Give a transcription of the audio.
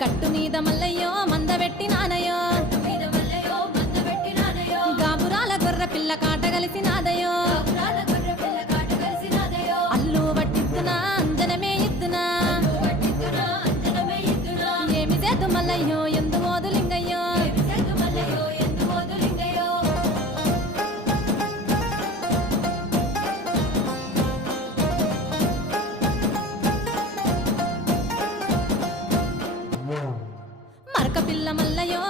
గట్టు మీద మల్లయ్యో మందబెట్టి నానయో గాబురాల గొర్ర పిల్ల కాట కలిసి నాదయో అల్లు పట్టిద్దునా అంజనమే ఇద్దునా ఏమి చేద్దు మల్లయ్యో ఎందు ఓదులింగయ్యో మరక పిల్ల మల్లయ్యో